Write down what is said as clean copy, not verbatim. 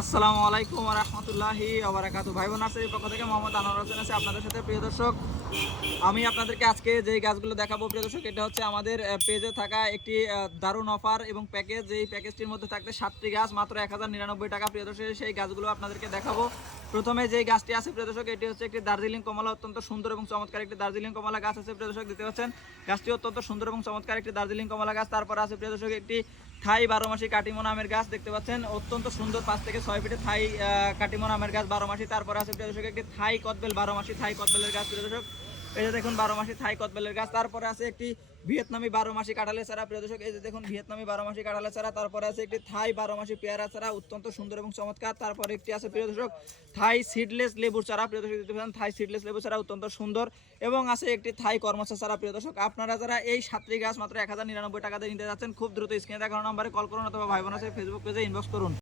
আসসালামু আলাইকুম ওয়া রাহমাতুল্লাহি ওয়া বারাকাতুহু। ভাই বোন নার্সারির পক্ষ থেকে মোহাম্মদ আনোয়ার হোসেন আছে আপনাদের সাথে। প্রিয় দর্শক, আমি আপনাদেরকে আজকে যেই গাছগুলো দেখাবো প্রিয় দর্শক, এটা হচ্ছে আমাদের পেজে থাকা একটি দারুণ অফার এবং প্যাকেজ। এই প্যাকেজটির মধ্যে থাকতে 7টি গাছ মাত্র 1099 টাকা। প্রিয় দর্শক, সেই গাছগুলো আপনাদেরকে দেখাবো। প্রথমে যেই গাছটি আছে প্রিয় দর্শক, এটি হচ্ছে একটি দার্জিলিং কমলা, অত্যন্ত সুন্দর এবং চমৎকার একটি দার্জিলিং কমলা গাছ আছে প্রিয় দর্শক, দেখতে পাচ্ছেন। গাছটি অত্যন্ত সুন্দর এবং চমৎকার একটি দার্জিলিং কমলা গাছ। তারপর আছে প্রিয় দর্শক একটি থাই 12 মাসি কাটিমো নামের গাছ, দেখতে পাচ্ছেন, অত্যন্ত সুন্দর 5 থেকে 6 ফিটে থাই কাটিমো নামের গাছ 12 মাসি। তারপরে আছে প্রিয় দর্শক একটি থাই কদবেল 12 মাসি থাই কদবেলের গাছ প্রিয় দর্শক, এই যে দেখুন 12 মাসি থাই কদবেলের গাছ। তারপরে আছে একটি ভিয়েতনামি 12 মাসি কাঁঠালের চারা প্রিয় দর্শক, এই যে দেখুন ভিয়েতনামি 12 মাসি কাঁঠালের চারা। তারপরে আছে একটি থাই 12 মাসি পেয়ারা চারা, অত্যন্ত সুন্দর এবং চমৎকার। তারপরে একটি আছে প্রিয় দর্শক থাই সিডলেস লেবুর চারা প্রিয় দর্শক, দেখতে পাচ্ছেন থাই সিডলেস লেবু চারা, অত্যন্ত সুন্দর। এবং আছে একটি থাই কর্মচা চারা প্রিয় দর্শক। আপনারা যারা এই 7টি গাছ মাত্র 1099 টাকাতে নিতে যাচ্ছেন, খুব দ্রুত স্ক্রিনে দেখানো নম্বরে কল করুন অথবা ভাই বোন আছে ফেসবুক পেজে ইনবক্স করুন।